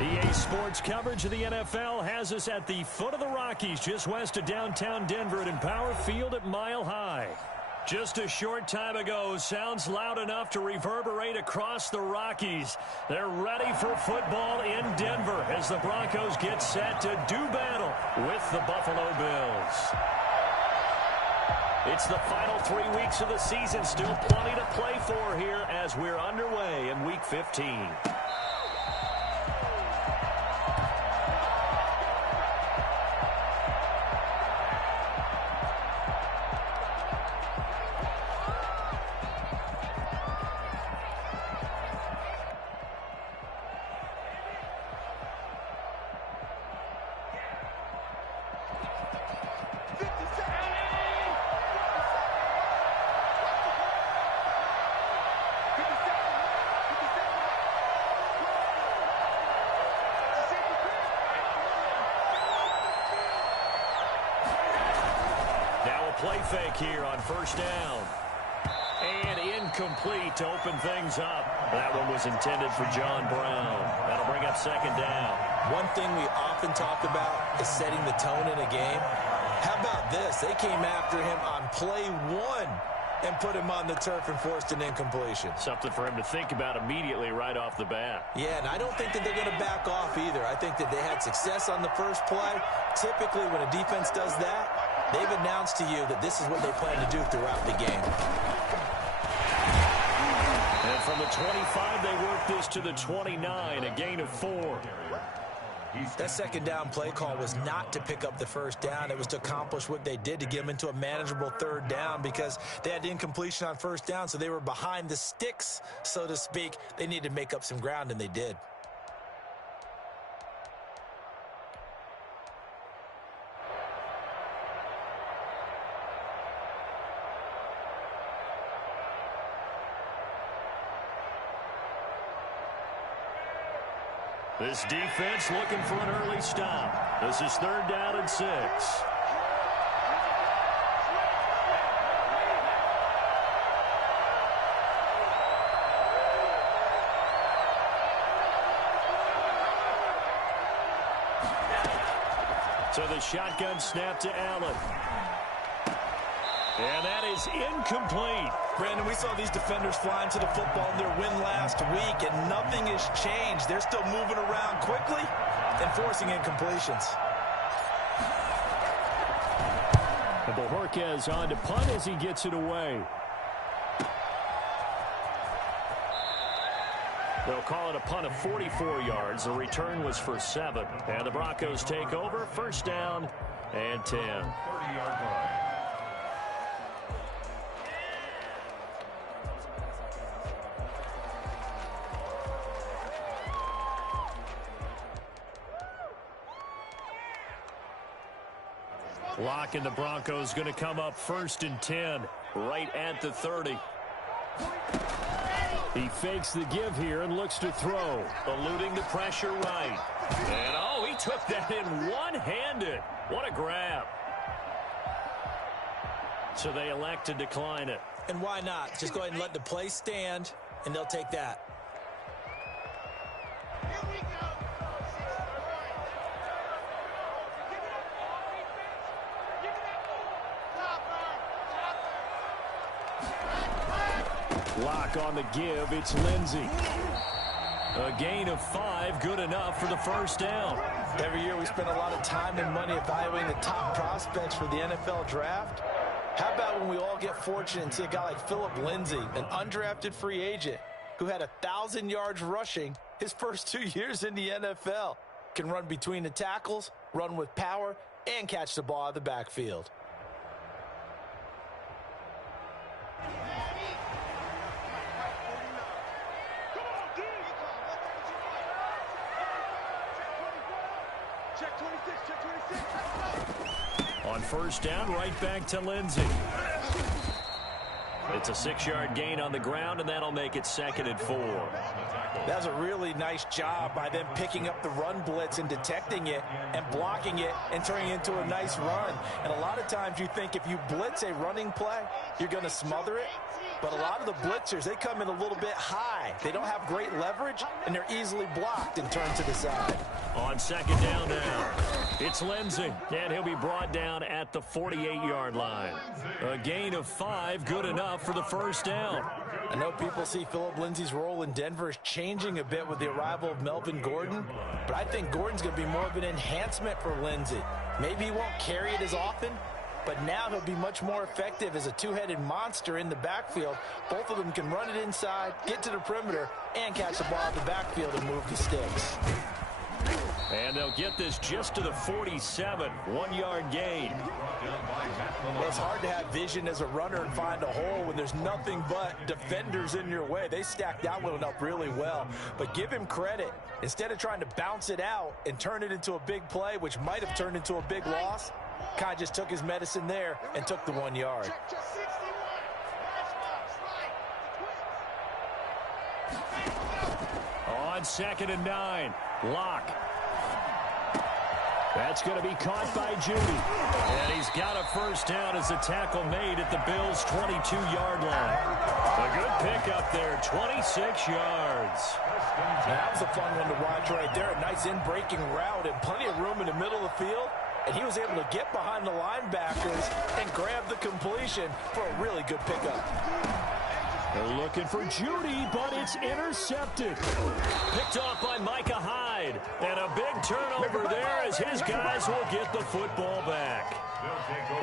EA Sports coverage of the NFL has us at the foot of the Rockies, just west of downtown Denver at Empower Field at Mile High. Just a short time ago, sounds loud enough to reverberate across the Rockies. They're ready for football in Denver as the Broncos get set to do battle with the Buffalo Bills. It's the final 3 weeks of the season, still plenty to play for here as we're underway in Week 15. Play fake here on first down. And incomplete to open things up. That one was intended for John Brown. That'll bring up second down. One thing we often talk about is setting the tone in a game. How about this? They came after him on play one and put him on the turf and forced an incompletion. Something for him to think about immediately right off the bat. Yeah, and I don't think that they're going to back off either. I think that they had success on the first play. Typically, when a defense does that, they've announced to you that this is what they plan to do throughout the game. And from the 25, they work this to the 29, a gain of 4. That second down play call was not to pick up the first down. It was to accomplish what they did, to get them into a manageable third down, because they had incompletion on first down, so they were behind the sticks, so to speak. They needed to make up some ground, and they did. This defense looking for an early stop. This is third down and 6. So the shotgun snap to Allen. And that is incomplete. Brandon, we saw these defenders flying to the football in their win last week, and nothing has changed. They're still moving around quickly and forcing incompletions. And Bojorquez on to punt as he gets it away. They'll call it a punt of 44 yards. The return was for 7. And the Broncos take over, first down and 10. 30-yard line. Lock and the Broncos going to come up first and 10, right at the 30. He fakes the give here and looks to throw, eluding the pressure right. And, oh, he took that in one-handed. What a grab. So they elect to decline it. And why not? Just go ahead and let the play stand, and they'll take that. Lock on the give. It's Lindsey. A gain of 5, good enough for the first down. Every year we spend a lot of time and money evaluating the top prospects for the NFL draft. How about when we all get fortunate and see a guy like Phillip Lindsay, an undrafted free agent who had 1,000 yards rushing his first 2 years in the NFL. Can run between the tackles, run with power, and catch the ball out of the backfield. On first down, right back to Lindsey. It's a 6-yard gain on the ground, and that'll make it second and 4. That was a really nice job by them picking up the run blitz and detecting it and blocking it and turning it into a nice run. And a lot of times you think if you blitz a running play, you're going to smother it. But a lot of the blitzers, they come in a little bit high. They don't have great leverage, and they're easily blocked and turned to the side. On second down now, it's Lindsey, and he'll be brought down at the 48-yard line. A gain of 5, good enough for the first down. I know people see Philip Lindsay's role in Denver is changing a bit with the arrival of Melvin Gordon, but I think Gordon's going to be more of an enhancement for Lindsay. Maybe he won't carry it as often, but now he'll be much more effective as a two-headed monster in the backfield. Both of them can run it inside, get to the perimeter, and catch the ball in the backfield and move the sticks. And they'll get this just to the 47, 1-yard gain. Well, it's hard to have vision as a runner and find a hole when there's nothing but defenders in your way. They stacked that one up really well. But give him credit. Instead of trying to bounce it out and turn it into a big play, which might have turned into a big loss, Kai just took his medicine there and took the 1 yard. On second and 9, Locke. That's going to be caught by Judy. And he's got a first down as the tackle made at the Bills' 22-yard line. A good pickup there, 26 yards. That was a fun one to watch right there. A nice in-breaking route and plenty of room in the middle of the field. And he was able to get behind the linebackers and grab the completion for a really good pickup. They're looking for Judy, but it's intercepted. Picked off by Micah Hyde. And a big turnover there as his guys will get the football back.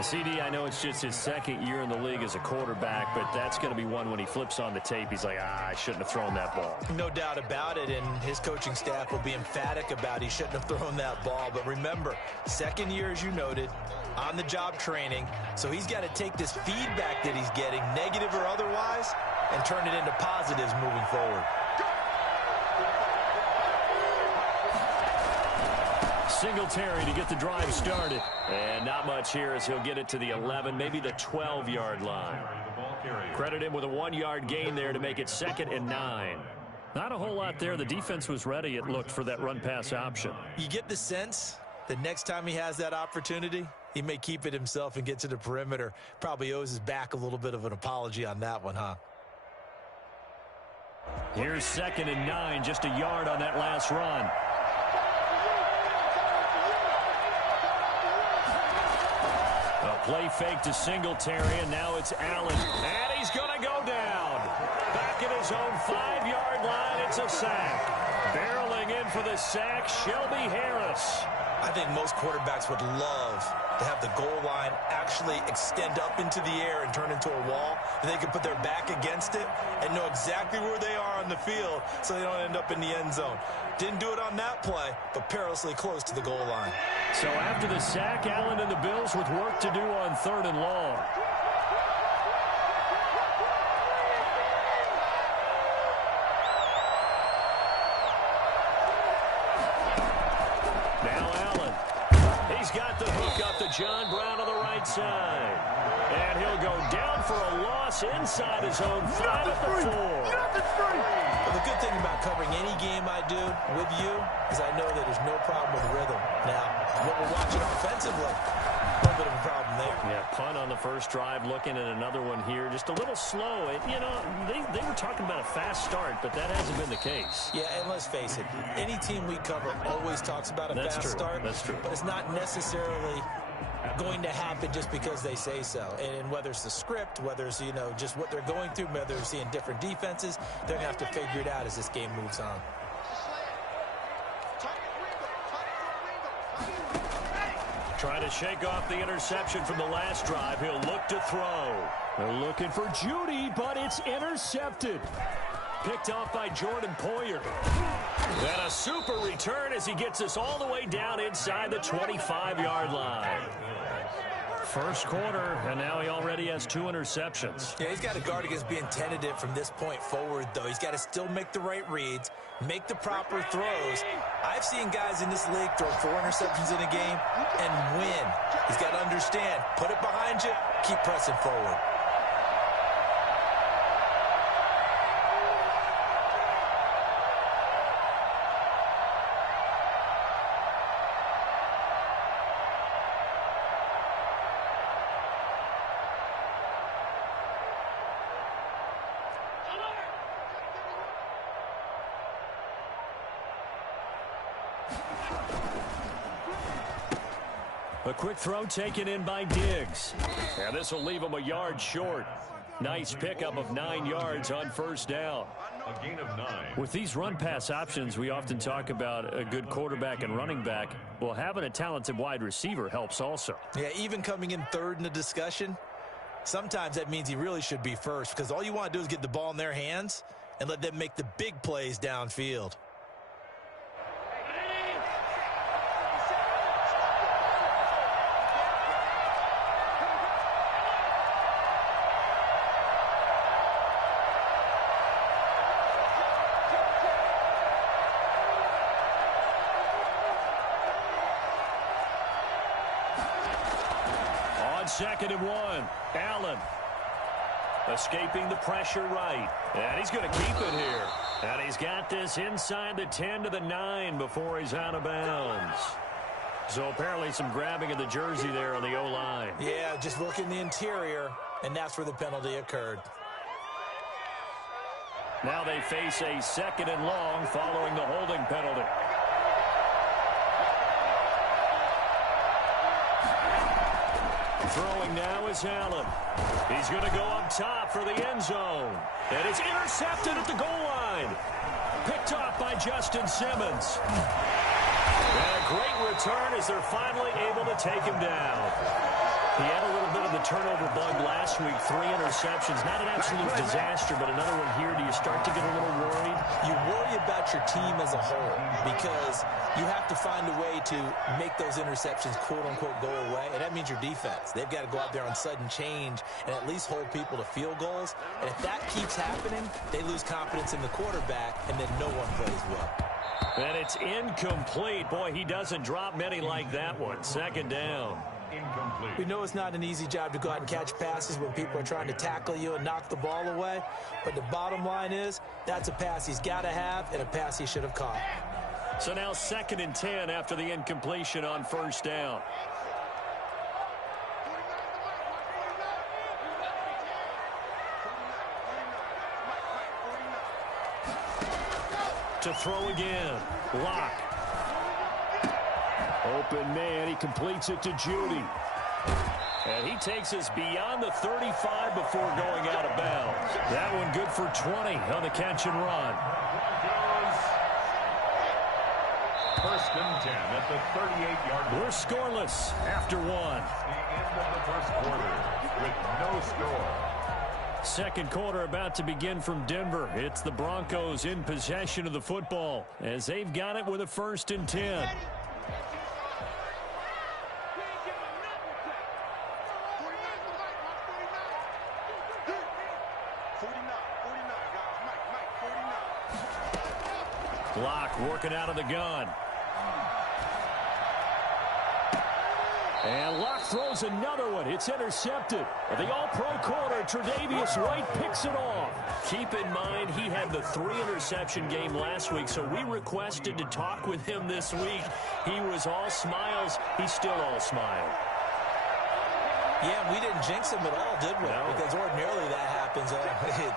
CD, I know it's just his second year in the league as a quarterback, but that's going to be one when he flips on the tape. He's like, I shouldn't have thrown that ball. No doubt about it, and his coaching staff will be emphatic about he shouldn't have thrown that ball. But remember, second year, as you noted, on-the-job training, so he's got to take this feedback that he's getting, negative or otherwise, and turn it into positives moving forward. Singletary to get the drive started. And not much here as he'll get it to the 11, maybe the 12-yard line. Credit him with a 1-yard gain there to make it second and 9. Not a whole lot there. The defense was ready, it looked, for that run-pass option. You get the sense that next time he has that opportunity, he may keep it himself and get to the perimeter. Probably owes his back a little bit of an apology on that one, huh? Here's second and 9, just a yard on that last run. A play fake to Singletary, and now it's Allen. And he's going to go down. Back at his own 5-yard line, it's a sack. Barreling in for the sack, Shelby Harris. I think most quarterbacks would love to have the goal line actually extend up into the air and turn into a wall, and they can put their back against it and know exactly where they are on the field so they don't end up in the end zone. Didn't do it on that play, but perilously close to the goal line. So after the sack, Allen and the Bills with work to do on 3rd and long. Now Allen. He's got the hook up to John Brown on the right side. And he'll go down for a loss inside his own 5 at the 4. Well, the good thing about covering any game I do with you is I know that there's no problem with rhythm. Now, what we're watching offensively, a little bit of a problem there. Yeah, punt on the first drive, looking at another one here. Just a little slow. You know, they were talking about a fast start, but that hasn't been the case. Yeah, and let's face it, any team we cover always talks about a fast start. That's true. But it's not necessarily going to happen just because they say so. And whether it's the script, whether it's, you know, just what they're going through, whether they're seeing different defenses, they're going to have to figure it out as this game moves on. Trying to shake off the interception from the last drive. He'll look to throw. They're looking for Judy, but it's intercepted. Picked off by Jordan Poyer. And a super return as he gets us all the way down inside the 25-yard line. First quarter, and now he already has 2 interceptions. Yeah, he's got to guard against being tentative from this point forward, though. He's got to still make the right reads, make the proper throws. I've seen guys in this league throw 4 interceptions in a game and win. He's got to understand, put it behind you, keep pressing forward. A quick throw taken in by Diggs. And this will leave him a yard short. Nice pickup of 9 yards on first down. A gain of 9. With these run-pass options, we often talk about a good quarterback and running back. Well, having a talented wide receiver helps also. Yeah, even coming in third in the discussion, sometimes that means he really should be first because all you want to do is get the ball in their hands and let them make the big plays downfield. Second and 1. Allen escaping the pressure right. And he's going to keep it here. And he's got this inside the 10 to the 9 before he's out of bounds. So apparently some grabbing of the jersey there on the O-line. Yeah, just look in the interior, and that's where the penalty occurred. Now they face a second and long following the holding penalty. Throwing now is Allen. He's going to go up top for the end zone. And it's intercepted at the goal line. Picked off by Justin Simmons. And a great return as they're finally able to take him down. He had a little bit of the turnover bug last week. 3 interceptions. Not an absolute disaster, but another one here. Do you start to get a little worried? You worry about your team as a whole because you have to find a way to make those interceptions, quote-unquote, go away, and that means your defense. They've got to go out there on sudden change and at least hold people to field goals. And if that keeps happening, they lose confidence in the quarterback, and then no one plays well. And it's incomplete. Boy, he doesn't drop many like that one. Second down. Incomplete. We know it's not an easy job to go out and catch passes when people are trying to tackle you and knock the ball away. But the bottom line is that's a pass he's got to have and a pass he should have caught. So now 2nd and 10 after the incompletion on first down. To throw again. Lock. Open man. He completes it to Judy. And he takes us beyond the 35 before going out of bounds. That one good for 20 on the catch and run. First and 10 at the 38-yard line. We're scoreless after 1. The end of the first quarter with no score. Second quarter about to begin from Denver. It's the Broncos in possession of the football as they've got it with a 1st and 10. Block working out of the gun. And Locke throws another one. It's intercepted. The all-pro corner, Tre'Davious White, picks it off. Keep in mind, he had the 3-interception game last week, so we requested to talk with him this week. He was all smiles. He's still all smile. Yeah, we didn't jinx him at all, did we? No. Because ordinarily that happens.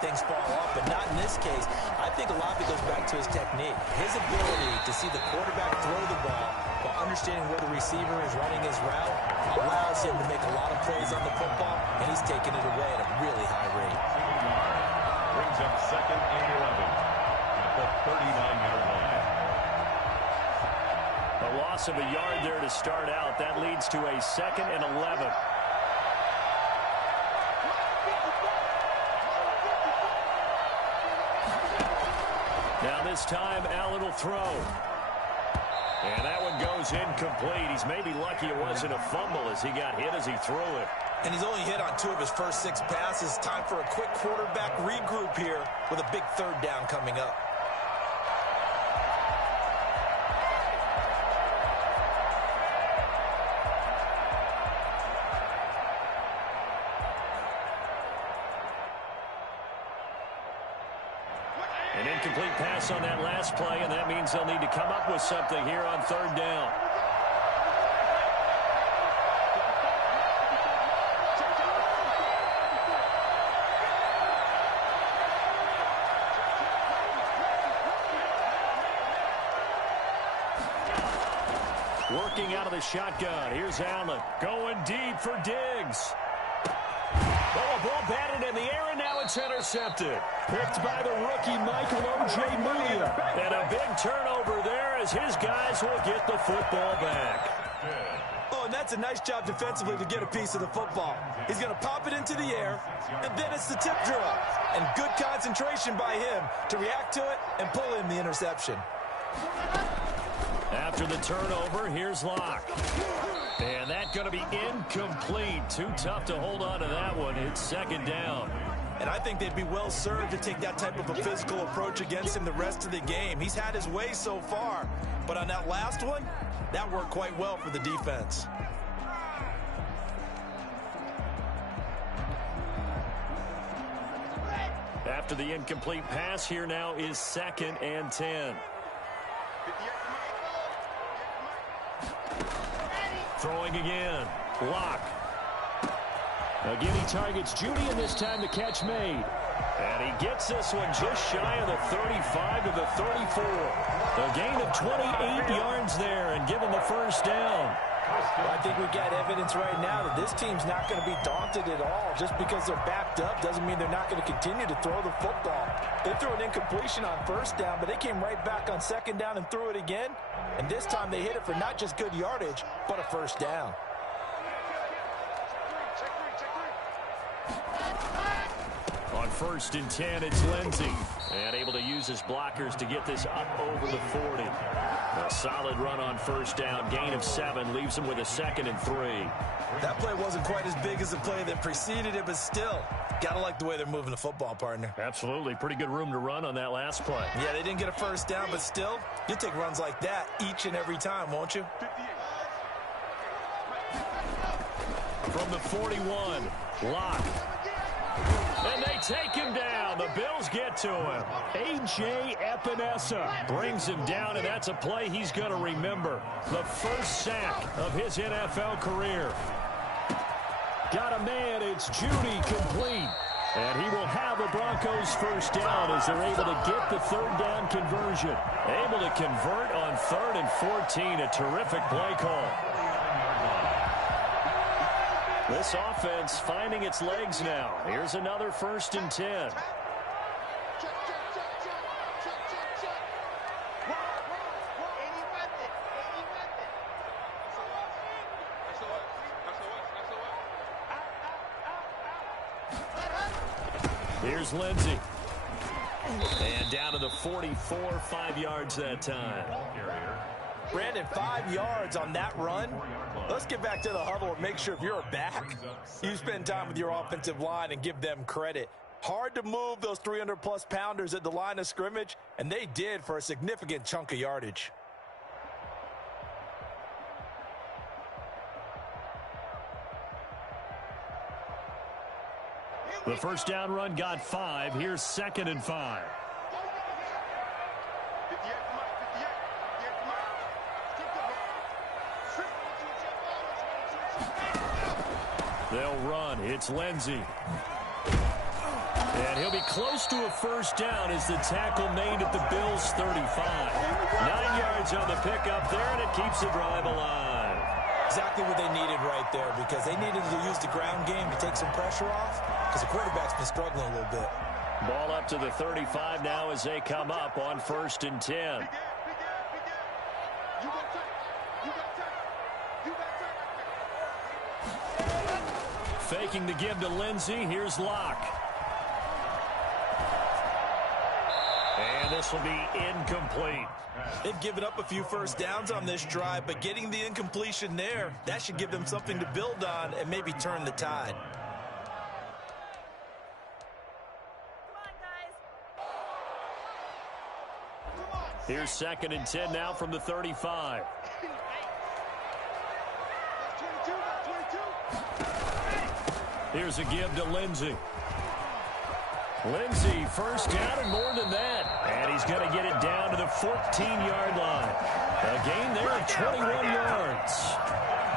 Things fall off, but not in this case. I think a lot of it goes back to his technique. His ability to see the quarterback throw the ball while understanding where the receiver is running his route allows him to make a lot of plays on the football, and he's taking it away at a really high rate. Brings up 2nd and 11 at the 39-yard line. A loss of a yard there to start out. That leads to a 2nd and 11. Now this time, Allen will throw. And that one goes incomplete. He's maybe lucky it wasn't a fumble as he got hit as he threw it. And he's only hit on 2 of his first 6 passes. Time for a quick quarterback regroup here with a big 3rd down coming up. An incomplete pass on that last play, and that means they'll need to come up with something here on 3rd down. looking out of the shotgun. Here's Allen going deep for Diggs. Oh, a ball batted in the air, and now it's intercepted. Picked by the rookie Michael Ojemudia. And a big turnover there as his guys will get the football back. Oh, and that's a nice job defensively to get a piece of the football. He's going to pop it into the air, and then it's the tip drill. And good concentration by him to react to it and pull in the interception. After the turnover, here's Locke. And that's going to be incomplete. Too tough to hold on to that one. It's second down. And I think they'd be well served to take that type of a physical approach against him the rest of the game. He's had his way so far. But on that last one, that worked quite well for the defense. After the incomplete pass, here now is 2nd and 10. Throwing again. Locke. Again, he targets Judy, and this time the catch made. And he gets this one just shy of the 35 to the 34. A gain of 28 yards there and given the first down. Well, I think we got evidence right now that this team's not going to be daunted at all. Just because they're backed up doesn't mean they're not going to continue to throw the football. They threw an incompletion on first down, but they came right back on second down and threw it again. And this time they hit it for not just good yardage, but a first down. On 1st and 10, it's Lindsey. And able to use his blockers to get this up over the 40. A solid run on first down. Gain of 7 leaves him with a 2nd and 3. That play wasn't quite as big as the play that preceded it, but still, got to like the way they're moving the football, partner. Absolutely. Pretty good room to run on that last play. Yeah, they didn't get a first down, but still, you'll take runs like that each and every time, won't you? From the 41, Locke. And they take him down. The Bills get to him. A.J. Epinesa brings him down, and that's a play he's going to remember. The first sack of his NFL career. Got a man. It's Judy complete. And he will have the Broncos first down as they're able to get the 3rd down conversion. Able to convert on 3rd and 14. A terrific play call. This offense finding its legs now. Here's another 1st and 10. Here's Lindsey. And down to the 44, 5 yards that time. Brandon, 5 yards on that run. Let's get back to the huddle and make sure if you're a back, you spend time with your offensive line and give them credit. Hard to move those 300-plus pounders at the line of scrimmage, and they did for a significant chunk of yardage. The first down run got 5. Here's 2nd and 5. They'll run. It's Lindsey. And he'll be close to a first down as the tackle made at the Bills' 35. 9 yards on the pickup there, and it keeps the drive alive. Exactly what they needed right there, because they needed to use the ground game to take some pressure off, because the quarterback's been struggling a little bit. Ball up to the 35 now as they come up on 1st and 10. Faking the give to Lindsey. Here's Locke. And this will be incomplete. They've given up a few first downs on this drive, but getting the incompletion there, that should give them something to build on and maybe turn the tide. Here's 2nd and 10 now from the 35. Here's a give to Lindsey. Lindsey first down and more than that. And he's going to get it down to the 14-yard line. A gain there of 21 yards.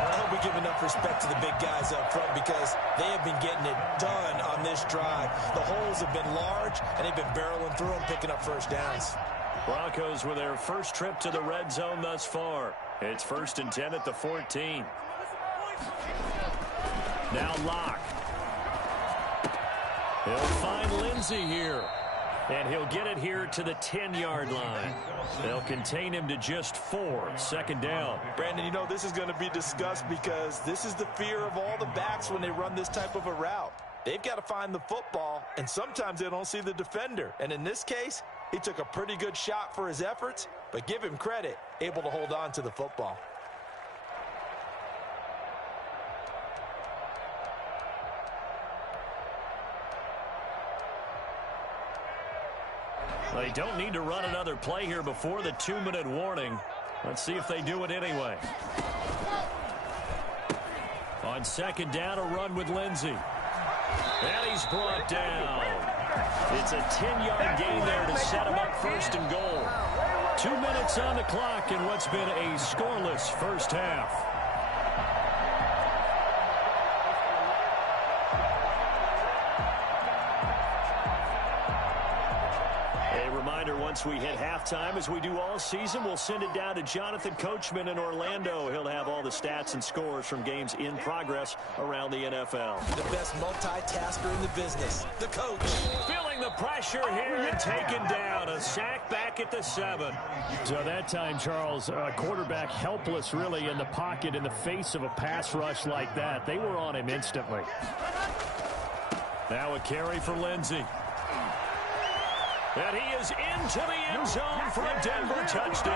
I hope we give enough respect to the big guys up front, because they have been getting it done on this drive. The holes have been large, and they've been barreling through them, picking up first downs. Broncos with their first trip to the red zone thus far. It's 1st and 10 at the 14. Now Locke. He'll find Lindsey here. And he'll get it here to the 10-yard line. They'll contain him to just 4. 2nd down. Brandon, you know this is going to be discussed because this is the fear of all the backs when they run this type of a route. They've got to find the football, and sometimes they don't see the defender. And in this case, he took a pretty good shot for his efforts, but give him credit, able to hold on to the football. They don't need to run another play here before the 2-minute warning. Let's see if they do it anyway. On 2nd down, a run with Lindsey. And he's brought down. It's a 10-yard gain there to set him up 1st and goal. 2 minutes on the clock in what's been a scoreless first half. Once we hit halftime, as we do all season, we'll send it down to Jonathan Coachman in Orlando. He'll have all the stats and scores from games in progress around the NFL. The best multitasker in the business, the coach. Feeling the pressure here and taken down. A sack back at the 7. So that time, Charles, quarterback helpless really in the pocket in the face of a pass rush like that. They were on him instantly. Now a carry for Lindsey. And he is into the end zone for a Denver touchdown.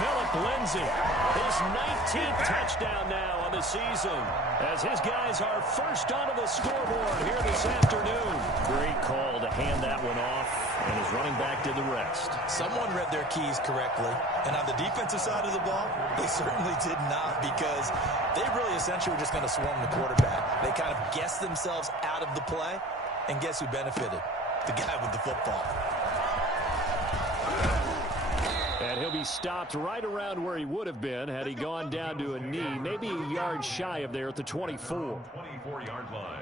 Philip Lindsey, his 19th touchdown now on the season, as his guys are first onto the scoreboard here this afternoon. Great call to hand that one off, and his running back did the rest. Someone read their keys correctly, and on the defensive side of the ball, they certainly did not, because they really essentially were just going to swarm the quarterback. They kind of guessed themselves out of the play, and guess who benefited? The guy with the football. And he'll be stopped right around where he would have been had he gone down to a knee, maybe a yard shy of there at the 24. 24-yard line.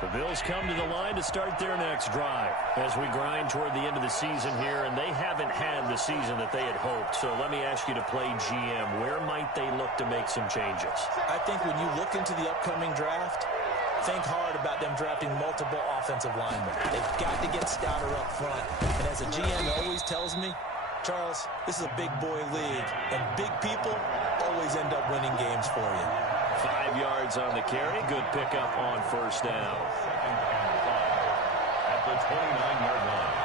The Bills come to the line to start their next drive as we grind toward the end of the season here, and they haven't had the season that they had hoped. So let me ask you to play GM. Where might they look to make some changes? I think when you look into the upcoming draft, think hard about them drafting multiple offensive linemen. They've got to get stouter up front. And as a GM always tells me, Charles, this is a big boy league, and big people always end up winning games for you. 5 yards on the carry. Good pickup on 1st down. At the 29-yard line.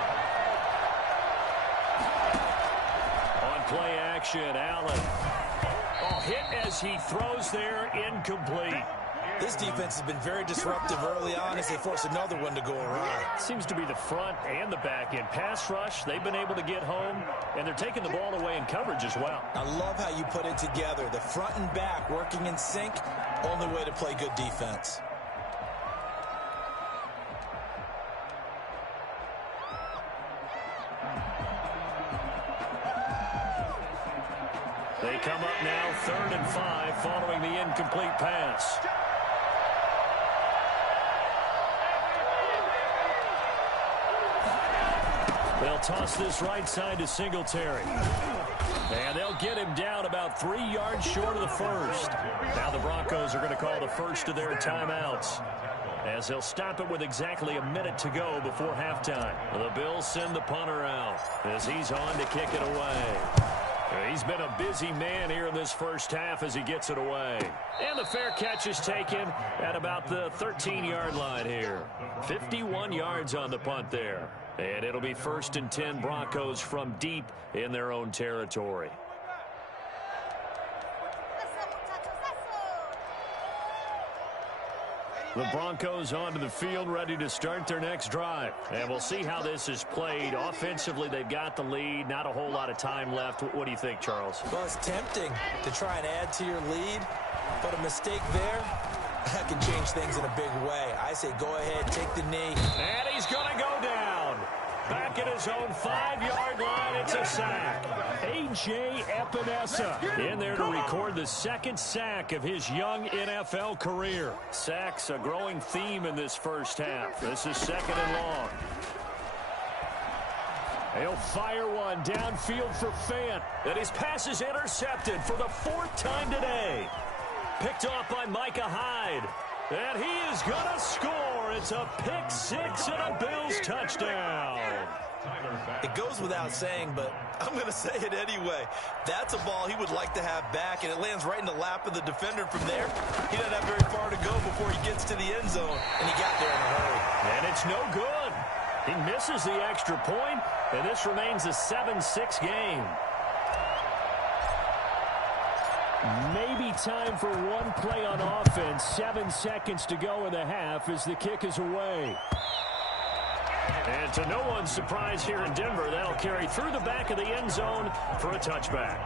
On play action, Allen. Oh, hit as he throws there, incomplete. This defense has been very disruptive early on as they force another one to go awry. Seems to be the front and the back end. Pass rush, they've been able to get home, and they're taking the ball away in coverage as well. I love how you put it together. The front and back working in sync, only way to play good defense. They come up now 3rd and 5 following the incomplete pass. They'll toss this right side to Singletary. And they'll get him down about 3 yards short of the 1st. Now the Broncos are going to call the first of their timeouts, as they'll stop it with exactly a minute to go before halftime. The Bills send the punter out as he's on to kick it away. He's been a busy man here in this first half as he gets it away. And the fair catch is taken at about the 13-yard line here. 51 yards on the punt there. And it'll be 1st and 10 Broncos from deep in their own territory. The Broncos onto the field, ready to start their next drive. And we'll see how this is played. Offensively, they've got the lead. Not a whole lot of time left. What do you think, Charles? Well, it's tempting to try and add to your lead, but a mistake there That can change things in a big way. I say go ahead, take the knee. And he's going to go down. Back at his own 5-yard line, it's a sack. A.J. Epinesa in there to record the second sack of his young NFL career. Sacks a growing theme in this first half. This is 2nd and long. He'll fire one downfield for Fant. And his pass is intercepted for the 4th time today. Picked off by Micah Hyde. And he is going to score. It's a pick 6 and a Bills touchdown. It goes without saying, but I'm going to say it anyway. That's a ball he would like to have back, and it lands right in the lap of the defender from there. He doesn't have very far to go before he gets to the end zone, and he got there in a hurry. And it's no good. He misses the extra point, and this remains a 7-6 game. Maybe time for one play on offense. 7 seconds to go in the half as the kick is away. And to no one's surprise here in Denver, that'll carry through the back of the end zone for a touchback.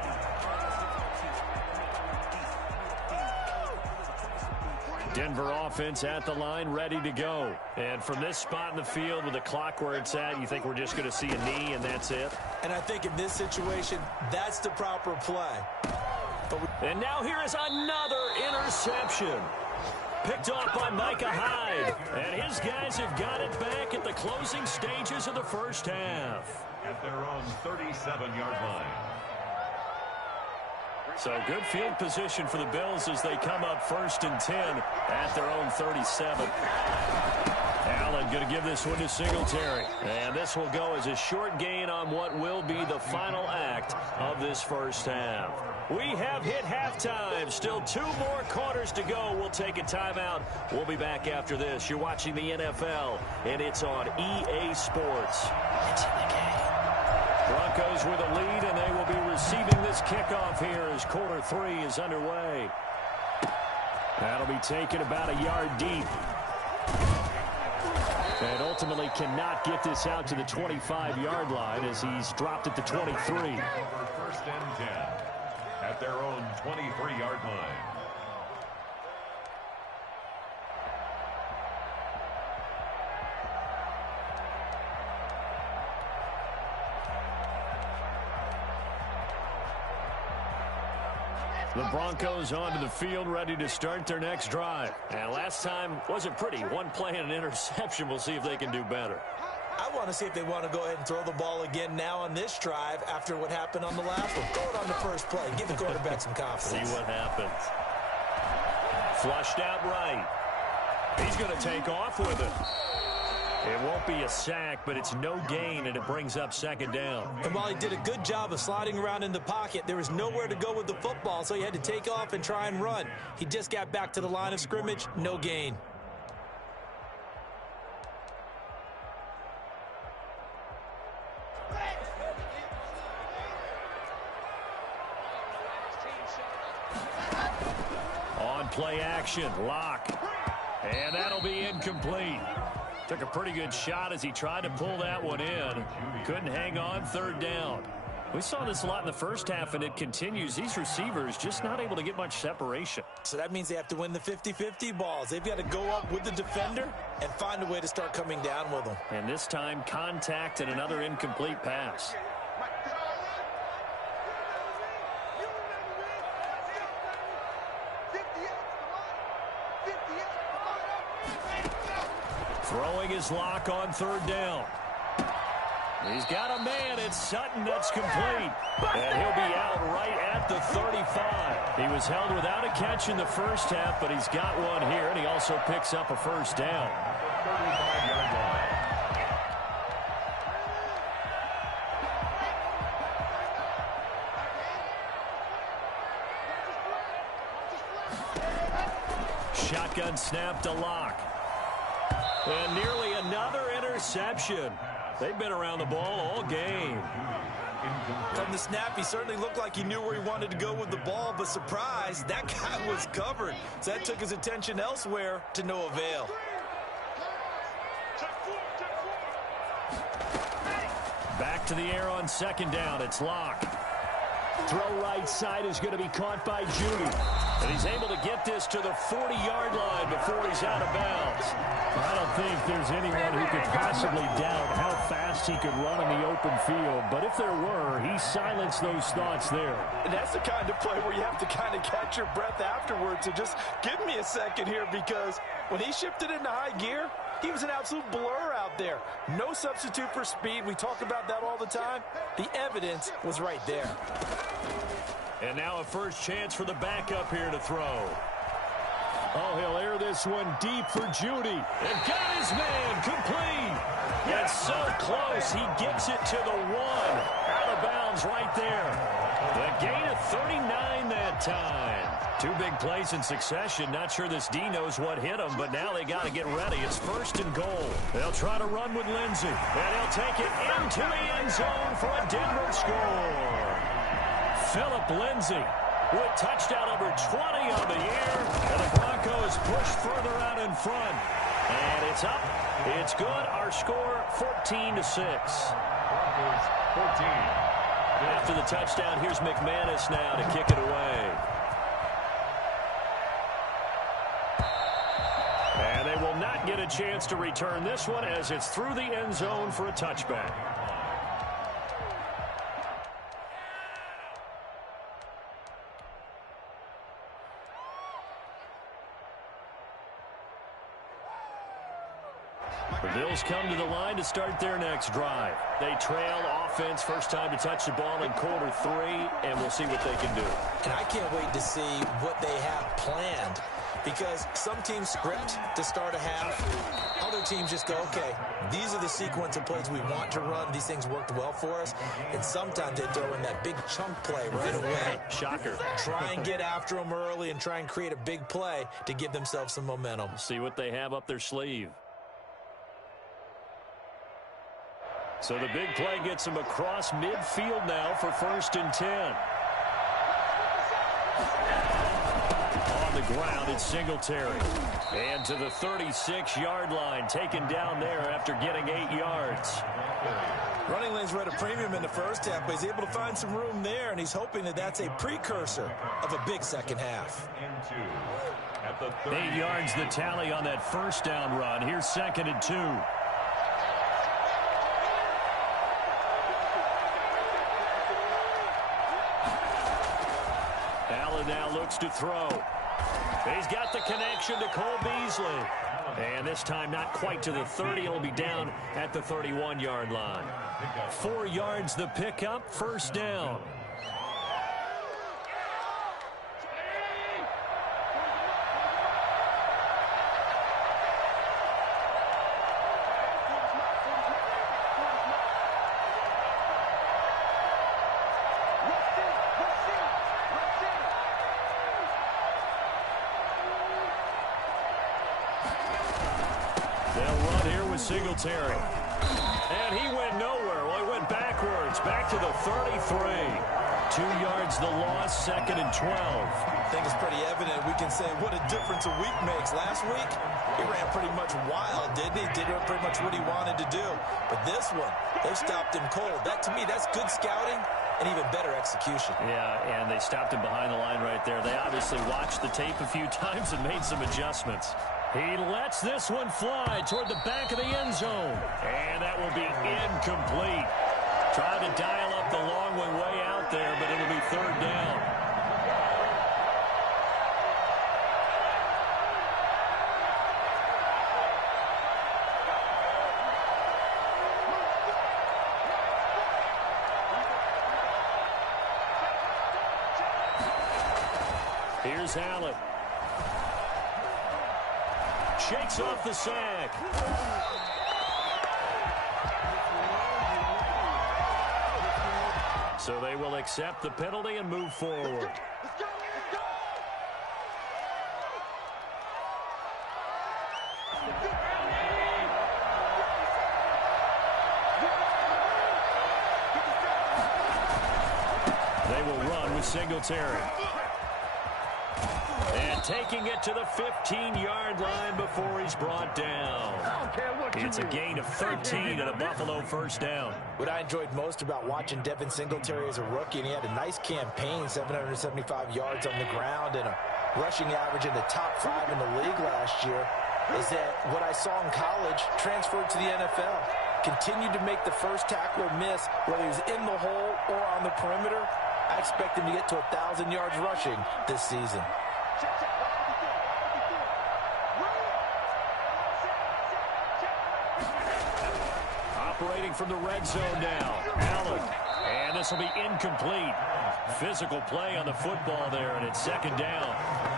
Denver offense at the line, ready to go. And from this spot in the field with the clock where it's at, you think we're just going to see a knee and that's it? And I think in this situation, that's the proper play. And now here is another interception. Picked off by Micah Hyde. And his guys have got it back at the closing stages of the first half. At their own 37-yard line. So good field position for the Bills as they come up 1st and 10 at their own 37. Allen going to give this one to Singletary. And this will go as a short gain on what will be the final act of this first half. We have hit halftime. Still 2 more quarters to go. We'll take a timeout. We'll be back after this. You're watching the NFL, and it's on EA Sports. It's in the game. Broncos with a lead, and they will be receiving this kickoff here as quarter 3 is underway. That'll be taken about a yard deep. And ultimately cannot get this out to the 25-yard line as he's dropped at the 23. 1st and 10 at their own 23-yard line. The Broncos onto the field, ready to start their next drive. And last time wasn't pretty. 1 play and an interception. We'll see if they can do better. I want to see if they want to go ahead and throw the ball again now on this drive after what happened on the last one. Throw it on the first play. Give the quarterback some confidence. See what happens. Flushed out right. He's going to take off with it. It won't be a sack, but it's no gain, and it brings up 2nd down. And while he did a good job of sliding around in the pocket, there was nowhere to go with the football, so he had to take off and try and run. He just got back to the line of scrimmage, no gain. On play action, Locke. And that'll be incomplete. Took a pretty good shot as he tried to pull that one in. Couldn't hang on, 3rd down. We saw this a lot in the first half, and it continues. These receivers just not able to get much separation. So that means they have to win the 50-50 balls. They've got to go up with the defender and find a way to start coming down with them. And this time, contact and another incomplete pass. Throwing his Lock on 3rd down. He's got a man. It's Sutton that's complete. And he'll be out right at the 35. He was held without a catch in the first half, but he's got one here, and he also picks up a 1st down. 35-yard line. Shotgun snap to Locke. And nearly another interception. They've been around the ball all game. From the snap, he certainly looked like he knew where he wanted to go with the ball, but surprise, that guy was covered. So that took his attention elsewhere to no avail. Back to the air on 2nd down. It's Locke. Throw right side is going to be caught by Judy. And he's able to get this to the 40-yard line before he's out of bounds. I don't think there's anyone who could possibly doubt how fast he could run in the open field. But if there were, he silenced those thoughts there. And that's the kind of play where you have to kind of catch your breath afterwards. So just give me a second here, because when he shifted into high gear, he was an absolute blur out there. No substitute for speed. We talk about that all the time. The evidence was right there. And now a first chance for the backup here to throw. Oh, he'll air this one deep for Judy. And got his man complete. That's so close. He gets it to the 1. Out of bounds right there. The gain of 39 that time. 2 big plays in succession. Not sure this D knows what hit him, but now they got to get ready. It's 1st and goal. They'll try to run with Lindsey. And he'll take it into the end zone for a Denver score. Philip Lindsey with touchdown number 20 on the year. And the Broncos push further out in front. And it's up. It's good. Our score, 14-6. 14. After the touchdown, here's McManus now to kick it away. And they will not get a chance to return this one as it's through the end zone for a touchback. The Bills come to the line to start their next drive. They trail offense, first time to touch the ball in quarter 3, and we'll see what they can do. And I can't wait to see what they have planned, because some teams script to start a half. Other teams just go, okay, these are the sequence of plays we want to run. These things worked well for us. And sometimes they throw in that big chunk play right away. Shocker. Try and get after them early and try and create a big play to give themselves some momentum. See what they have up their sleeve. So the big play gets them across midfield now for 1st and 10. On the ground, it's Singletary. And to the 36-yard line, taken down there after getting 8 yards. Running lanes were at a premium in the first half, but he's able to find some room there, and he's hoping that that's a precursor of a big second half. 8 yards the tally on that first down run. Here's 2nd and 2. Allen now looks to throw. He's got the connection to Cole Beasley. And this time not quite to the 30. He'll be down at the 31-yard line. 4 yards the pickup, 1st down. Singletary. And he went nowhere. Well, he went backwards, back to the 33. 2 yards the loss, 2nd and 12. I think it's pretty evident. We can say what a difference a week makes. Last week, he ran pretty much wild, didn't he? Did pretty much what he wanted to do. But this one, they stopped him cold. That, to me, that's good scouting and even better execution. Yeah, and they stopped him behind the line right there. They obviously watched the tape a few times and made some adjustments. He lets this one fly toward the back of the end zone. And that will be incomplete. Trying to dial up the long one way out there, but it'll be 3rd down. Here's Allen. Shakes off the sack. So they will accept the penalty and move forward. They will run with Singletary. And taking it to the 15-yard line before he's brought down. It's a gain of 13 and a Buffalo 1st down. What I enjoyed most about watching Devin Singletary as a rookie, and he had a nice campaign, 775 yards on the ground and a rushing average in the top 5 in the league last year, is that what I saw in college transferred to the NFL. Continued to make the first tackle miss, whether he's in the hole or on the perimeter. I expect him to get to 1,000 yards rushing this season. Operating from the red zone now. Allen. And this will be incomplete. Physical play on the football there, and it's second down.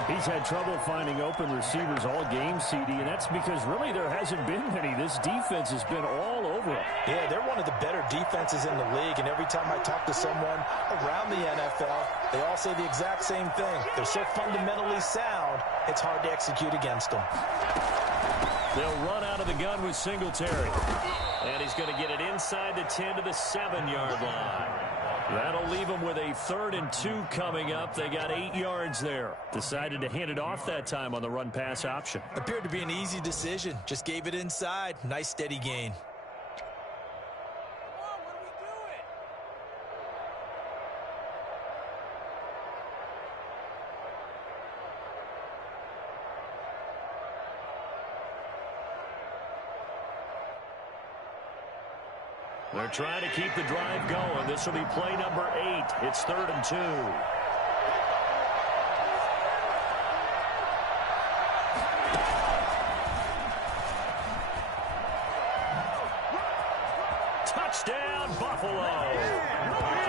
He's had trouble finding open receivers all game, CD, and that's because really there hasn't been many. This defense has been all over him. Yeah, they're one of the better defenses in the league, and every time I talk to someone around the NFL, they all say the exact same thing. They're so fundamentally sound, it's hard to execute against them. They'll run out of the gun with Singletary. And he's going to get it inside the 10 to the 7-yard line. That'll leave them with a 3rd and 2 coming up. They got 8 yards there. Decided to hand it off that time on the run-pass option. Appeared to be an easy decision. Just gave it inside. Nice steady gain. They're trying to keep the drive going. This will be play number 8. It's 3rd and 2. Touchdown, Buffalo.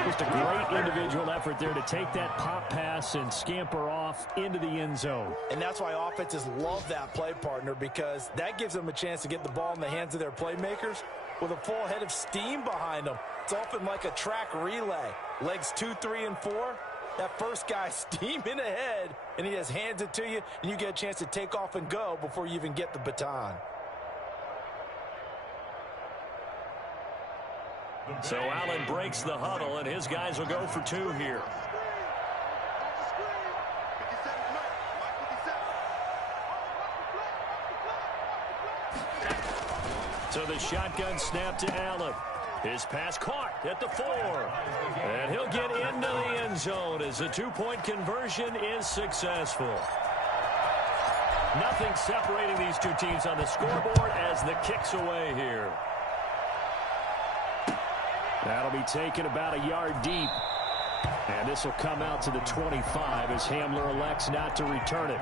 Just a great individual effort there to take that pop pass and scamper off into the end zone. And that's why offenses love that play partner, because that gives them a chance to get the ball in the hands of their playmakers with a full head of steam behind them. It's often like a track relay. Legs 2, 3, and 4. That first guy steaming ahead, and he just hands it to you, and you get a chance to take off and go before you even get the baton. So Allen breaks the huddle, and his guys will go for 2 here. So the shotgun snap to Allen. His pass caught at the 4. And he'll get into the end zone as the 2-point conversion is successful. Nothing separating these two teams on the scoreboard as the kick's away here. That'll be taken about a yard deep. And this will come out to the 25 as Hamler elects not to return it.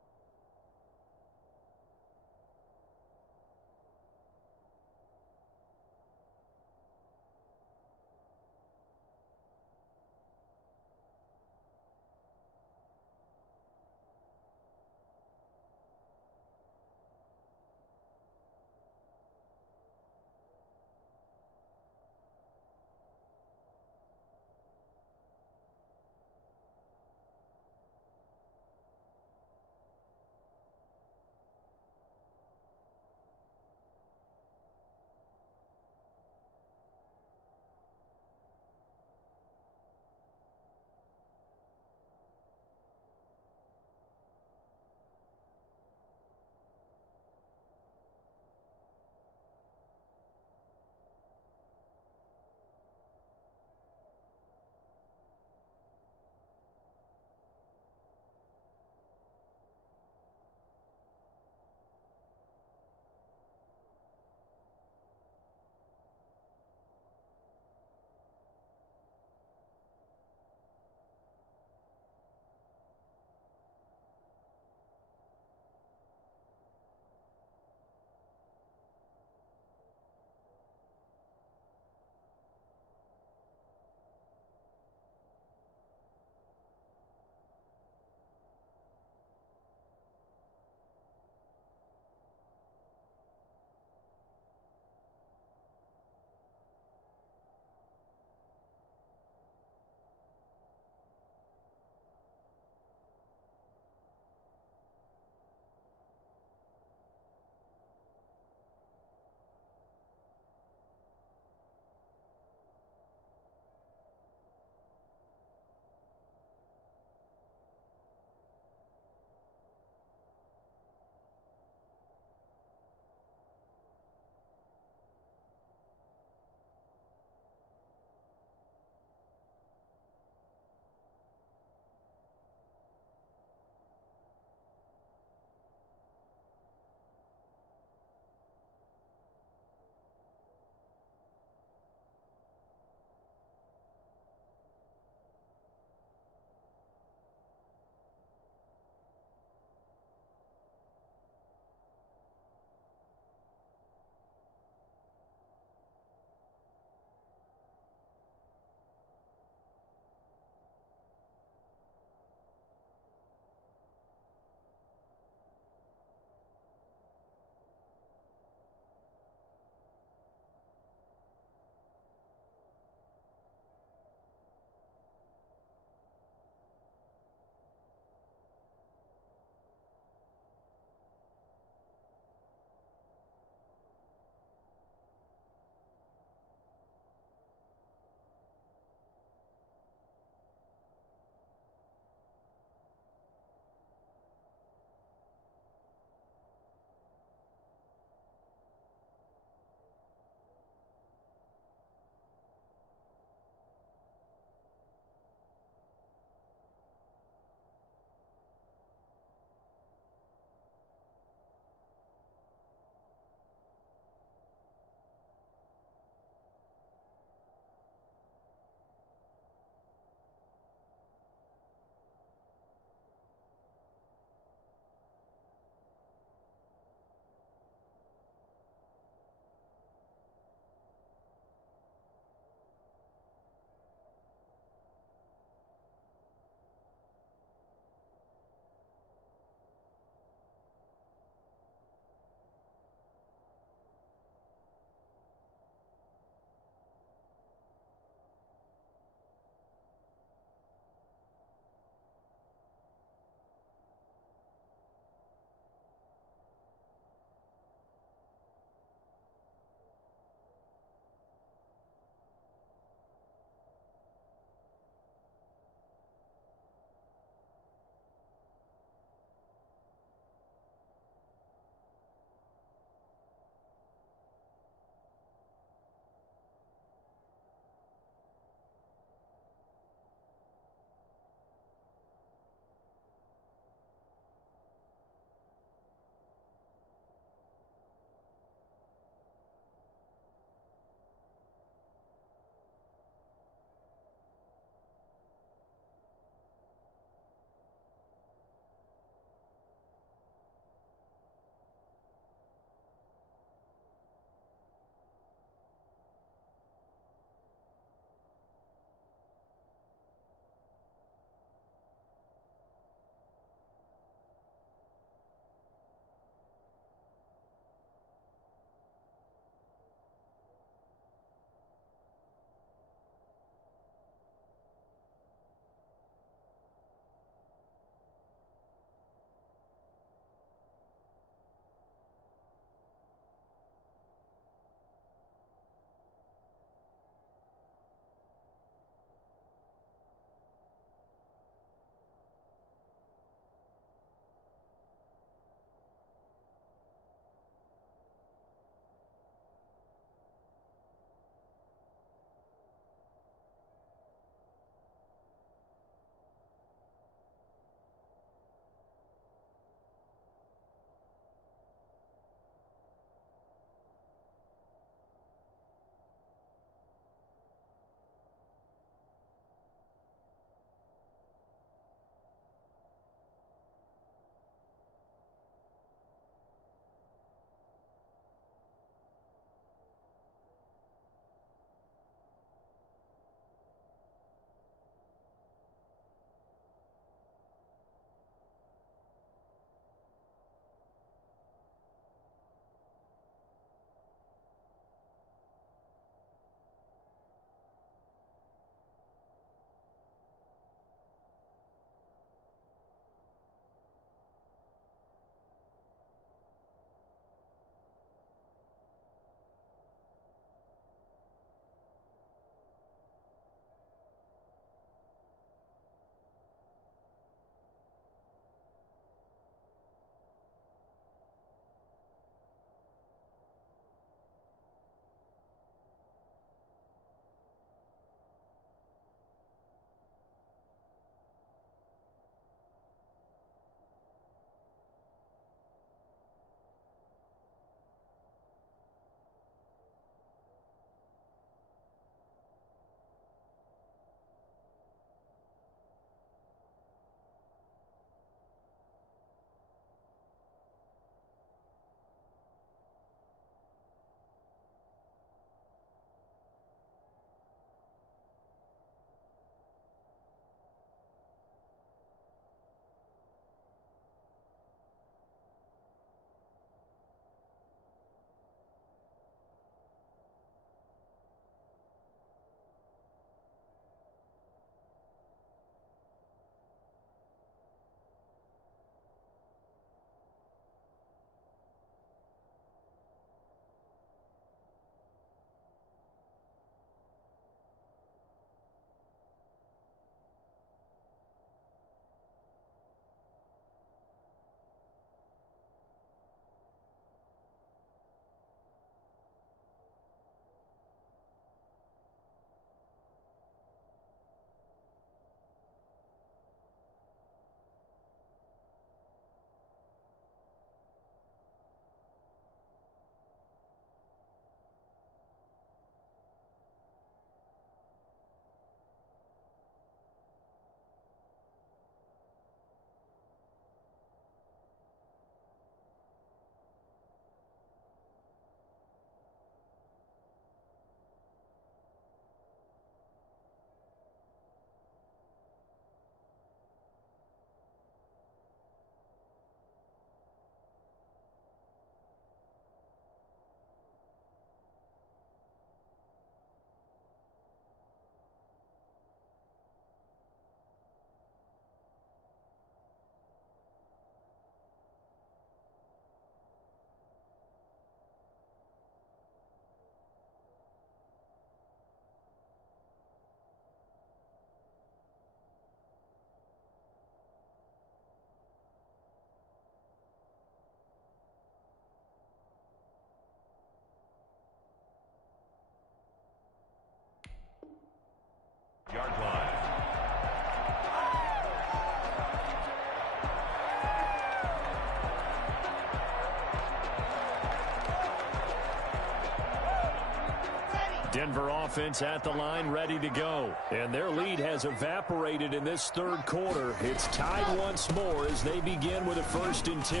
Denver offense at the line, ready to go. And their lead has evaporated in this third quarter. It's tied once more as they begin with a 1st and 10.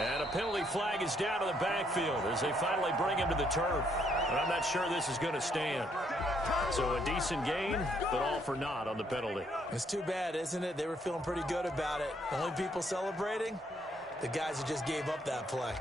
And a penalty flag is down to the backfield as they finally bring him to the turf. And I'm not sure this is going to stand. So a decent gain, but all for naught on the penalty. It's too bad, isn't it? They were feeling pretty good about it. The only people celebrating, the guys who just gave up that play.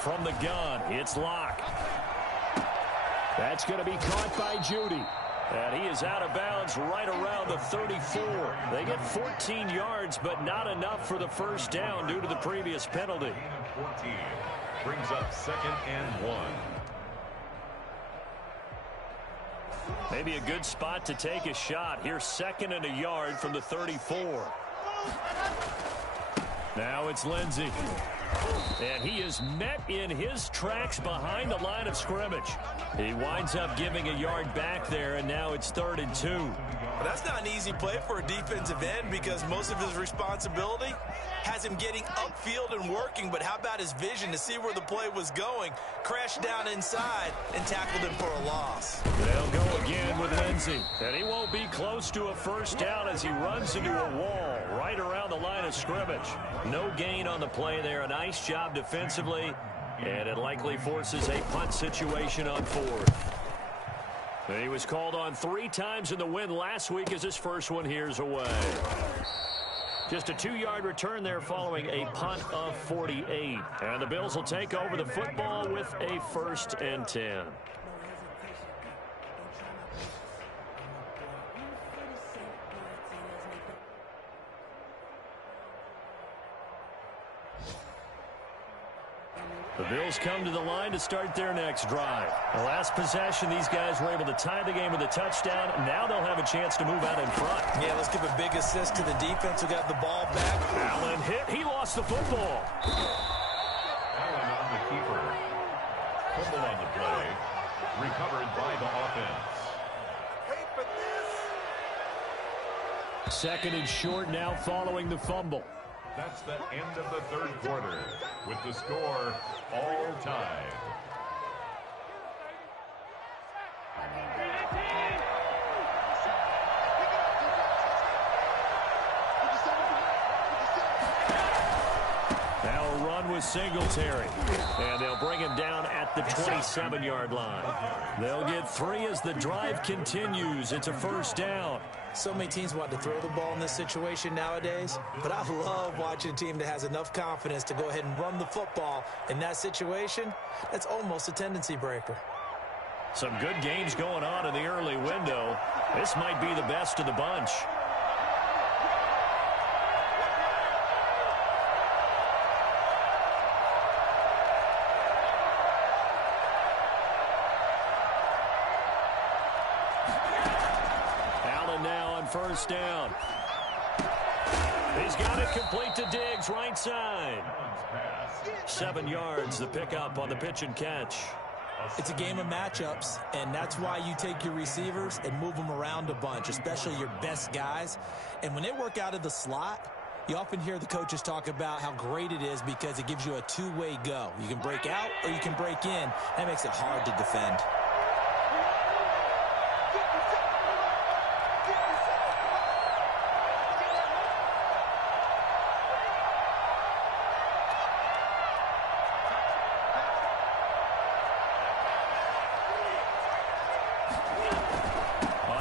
From the gun, it's Locke. That's going to be caught by Judy. And he is out of bounds right around the 34. They get 14 yards, but not enough for the first down due to the previous penalty. 14 brings up 2nd and 1. Maybe a good spot to take a shot. Here's 2nd and a yard from the 34. Now it's Lindsey. And he is met in his tracks behind the line of scrimmage. He winds up giving a yard back there, and now it's 3rd and 2. Well, that's not an easy play for a defensive end because most of his responsibility has him getting upfield and working, but how about his vision to see where the play was going, crashed down inside, and tackled him for a loss. They'll go again with Lindsey, and he won't be close to a first down as he runs into a wall right around the line of scrimmage. No gain on the play there. A nice job defensively, and it likely forces a punt situation on 4th. He was called on 3 times in the win last week as his first one here's away. Just a 2-yard return there following a punt of 48. And the Bills will take over the football with a 1st and 10. The Bills come to the line to start their next drive. The last possession, these guys were able to tie the game with a touchdown. Now they'll have a chance to move out in front. Yeah, let's give a big assist to the defense who got the ball back. Allen hit. He lost the football. Allen on the keeper. Fumble on the play. Recovered by the offense. Wait for this. 2nd and short now following the fumble. That's the end of the 3rd quarter with the score all tied. Now a run with Singletary. And they'll bring him down at the 27-yard line. They'll get 3 as the drive continues. It's a first down. So many teams want to throw the ball in this situation nowadays, but I love watching a team that has enough confidence to go ahead and run the football. In that situation, that's almost a tendency breaker. Some good games going on in the early window. This might be the best of the bunch. First down. He's got it complete to Diggs, right side. 7 yards, the pickup on the pitch and catch. It's a game of matchups, and that's why you take your receivers and move them around a bunch, especially your best guys. And when they work out of the slot, you often hear the coaches talk about how great it is because it gives you a two-way go. You can break out or you can break in. That makes it hard to defend.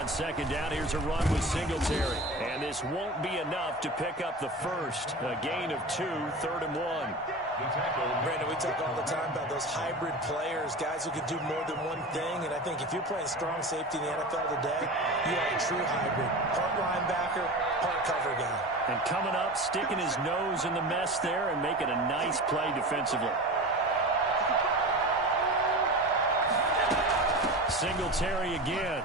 Second down, here's a run with Singletary. And this won't be enough to pick up the first. A gain of 2, 3rd and 1. Brandon, we talk all the time about those hybrid players, guys who can do more than one thing. And I think if you're playing strong safety in the NFL today, you are a true hybrid. Part linebacker, part cover guy. And coming up, sticking his nose in the mess there and making a nice play defensively. Singletary again.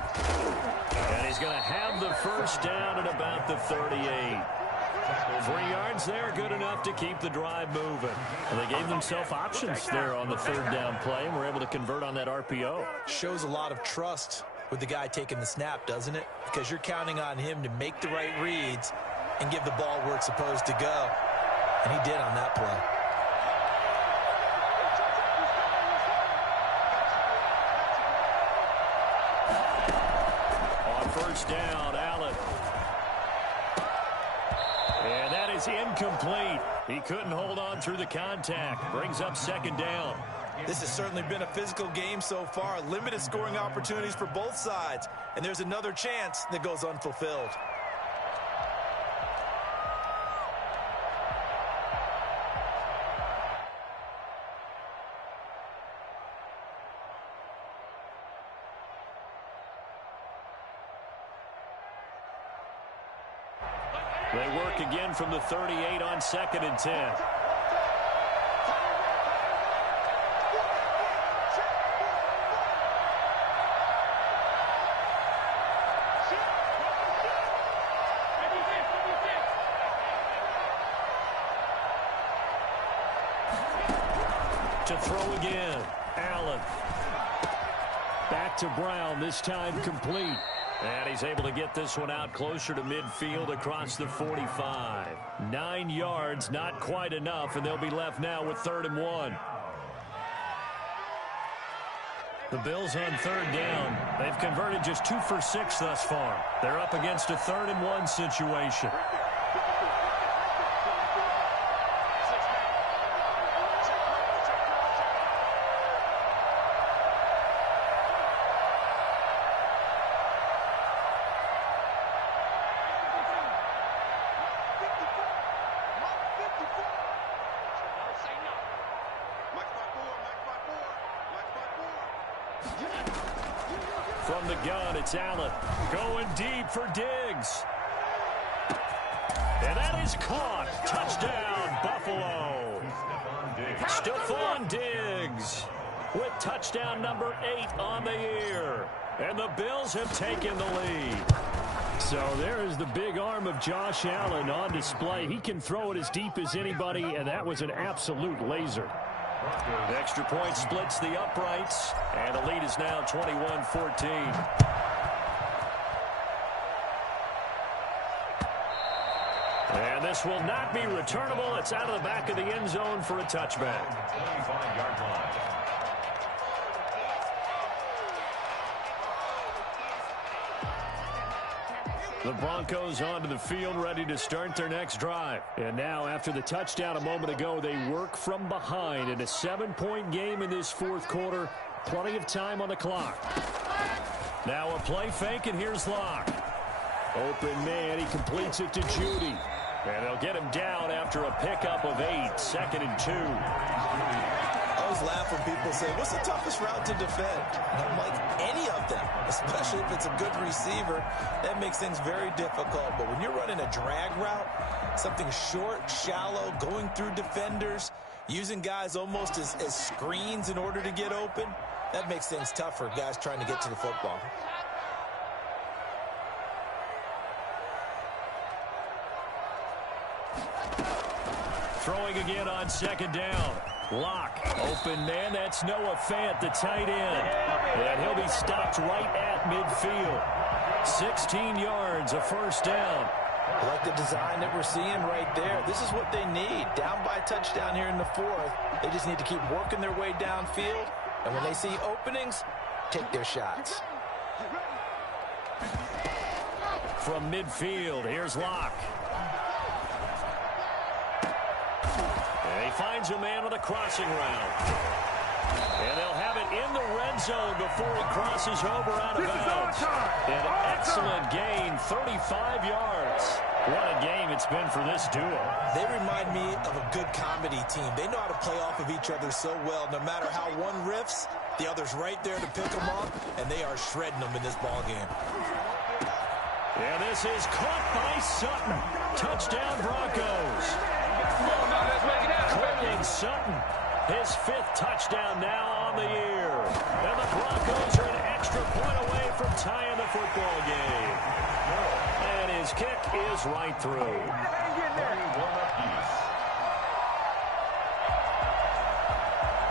And he's going to have the first down at about the 38. 3 yards there, good enough to keep the drive moving. And they gave themselves options there on the third down play and were able to convert on that RPO. Shows a lot of trust with the guy taking the snap, doesn't it? Because you're counting on him to make the right reads and give the ball where it's supposed to go. And he did on that play. On first down, Allen. And that is incomplete. He couldn't hold on through the contact. Brings up second down. This has certainly been a physical game so far. Limited scoring opportunities for both sides. And there's another chance that goes unfulfilled. They work again from the 38 on 2nd and 10. To throw again, Allen. Back to Brown, this time complete. And he's able to get this one out closer to midfield across the 45. 9 yards, not quite enough, and they'll be left now with 3rd and 1. The Bills on 3rd down. They've converted just 2 for 6 thus far. They're up against a 3rd and 1 situation. From the gun, it's Allen. Going deep for Diggs. And that is caught. Touchdown, Buffalo. Stephon Diggs with touchdown number 8 on the year. And the Bills have taken the lead. So there is the big arm of Josh Allen on display. He can throw it as deep as anybody, and that was an absolute laser. The extra point splits the uprights, and the lead is now 21-14. And this will not be returnable. It's out of the back of the end zone for a touchback. 25-yard line. The Broncos onto the field, ready to start their next drive. And now, after the touchdown a moment ago, they work from behind in a 7-point game in this 4th quarter. Plenty of time on the clock. Now a play fake, and here's Locke. Open man, he completes it to Judy. And they'll get him down after a pickup of 8, 2nd and 2. I always laugh when people say, what's the toughest route to defend? And I'm like, any of them, especially if it's a good receiver. That makes things very difficult. But when you're running a drag route, something short, shallow, going through defenders, using guys almost as screens in order to get open, that makes things tough for guys trying to get to the football. Throwing again on 2nd down. Locke, open man, that's Noah Fant, the tight end. And he'll be stopped right at midfield. 16 yards, a first down. I like the design that we're seeing right there. This is what they need. Down by a touchdown here in the 4th. They just need to keep working their way downfield. And when they see openings, take their shots. From midfield, here's Locke. And he finds a man with a crossing route. And they'll have it in the red zone before he crosses over out of bounds. An excellent gain, 35 yards. What a game it's been for this duo. They remind me of a good comedy team. They know how to play off of each other so well. No matter how one riffs, the other's right there to pick them up, and they are shredding them in this ball game. And this is caught by Sutton. Touchdown, Broncos. Courtland Sutton His 5th touchdown now on the year. And the Broncos are an extra point away from tying the football game. And his kick is right through.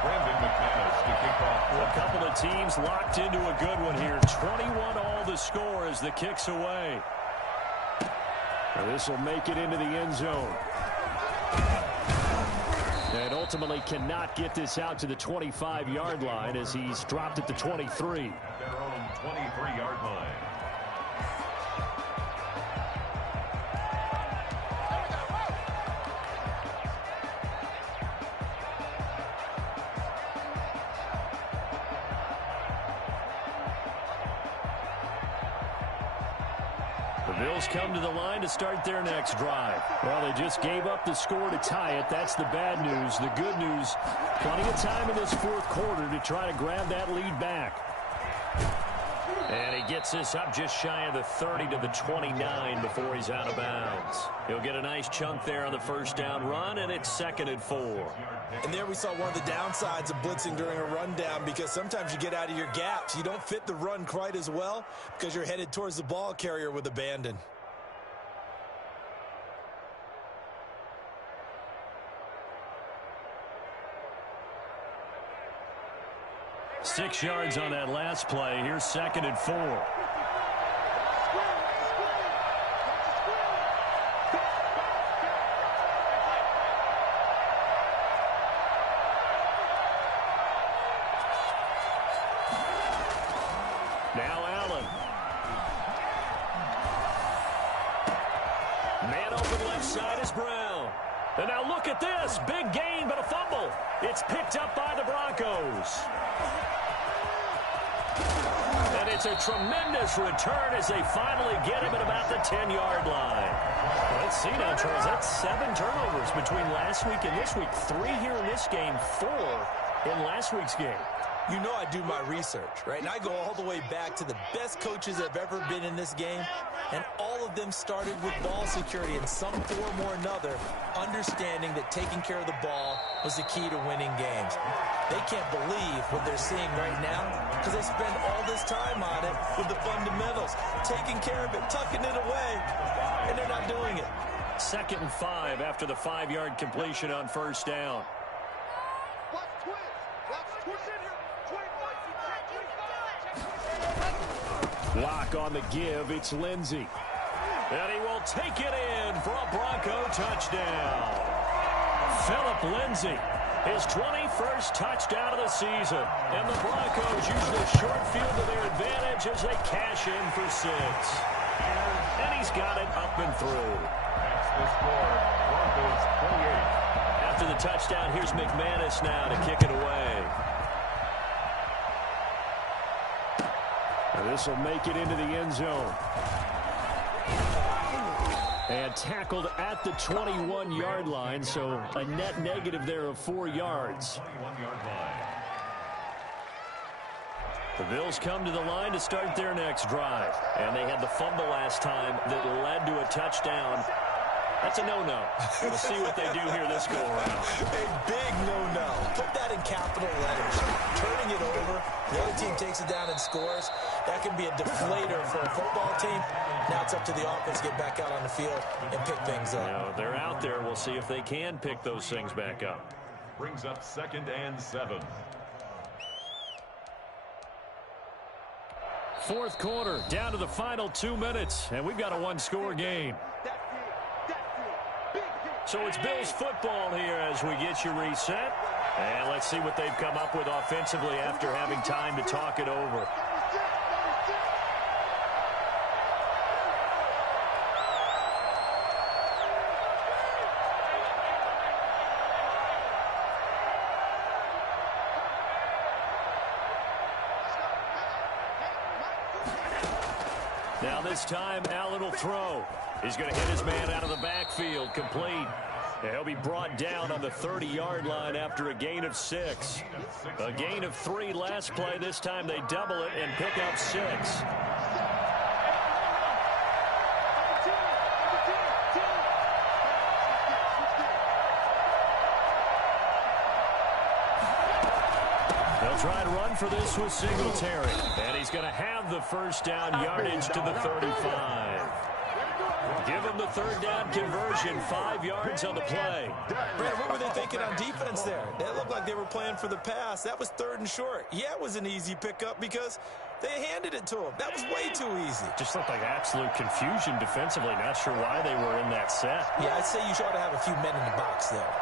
Brandon McManus to kick off. A couple of teams locked into a good one here. 21 all the score as the kick's away. This will make it into the end zone. And ultimately cannot get this out to the 25-yard line as he's dropped at the 23. Their own 23-yard line. The Bills come to the line to start their next drive. Well, they just gave up the score to tie it. That's the bad news. The good news, plenty of time in this 4th quarter to try to grab that lead back. And he gets this up just shy of the 30 to the 29 before he's out of bounds. He'll get a nice chunk there on the first down run, and it's 2nd and 4. And there we saw one of the downsides of blitzing during a rundown, because sometimes you get out of your gaps. You don't fit the run quite as well because you're headed towards the ball carrier with abandon. Six yards on that last play. Here's 2nd and 4. Now Allen. Man open left side is Brown. And now look at this. Big gain, but a fumble. It's picked up by the Broncos. And it's a tremendous return as they finally get him at about the 10-yard line. Let's see now, Charles. That's 7 turnovers between last week and this week. 3 here in this game, 4 in last week's game. You know I do my research, right? And I go all the way back to the best coaches that have ever been in this game, and all of them started with ball security in some form or another, understanding that taking care of the ball was the key to winning games. They can't believe what they're seeing right now because they spend all this time on it with the fundamentals, taking care of it, tucking it away, and they're not doing it. 2nd and 5 after the 5-yard completion on first down. Lock on the give. It's Lindsey. And he will take it in for a Bronco touchdown. Philip Lindsay, his 21st touchdown of the season. And the Broncos use the short field to their advantage as they cash in for 6. And he's got it up and through. That's the score. Broncos 28. After the touchdown, here's McManus now to kick it away. This will make it into the end zone. And tackled at the 21-yard line, so a net negative there of 4 yards. 21-yard line. The Bills come to the line to start their next drive. And they had the fumble last time that led to a touchdown. That's a no-no. We'll see what they do here this go-around. A big no-no. Put that in capital letters. Turning it over, the other team takes it down and scores. That can be a deflator for a football team. Now it's up to the offense to get back out on the field and pick things up. You know, they're out there. We'll see if they can pick those things back up. Brings up 2nd and 7. 4th quarter, down to the final 2 minutes, and we've got a 1-score game. So it's Bills football here as we get you reset. And let's see what they've come up with offensively after having time to talk it over. Now this time, Allen will throw. He's going to hit his man out of the backfield, complete. And he'll be brought down on the 30-yard line after a gain of 6. A gain of 3 last play. This time they double it and pick up 6. try to run for this with Singletary. And he's going to have the first down, yardage to the 35. Give him the third down conversion, 5 yards on the play. Brad, what were they thinking on defense there? That looked like they were playing for the pass. That was 3rd and short. Yeah, it was an easy pickup because they handed it to him. That was way too easy. Just looked like absolute confusion defensively. Not sure why they were in that set. Yeah, I'd say you ought to have a few men in the box there.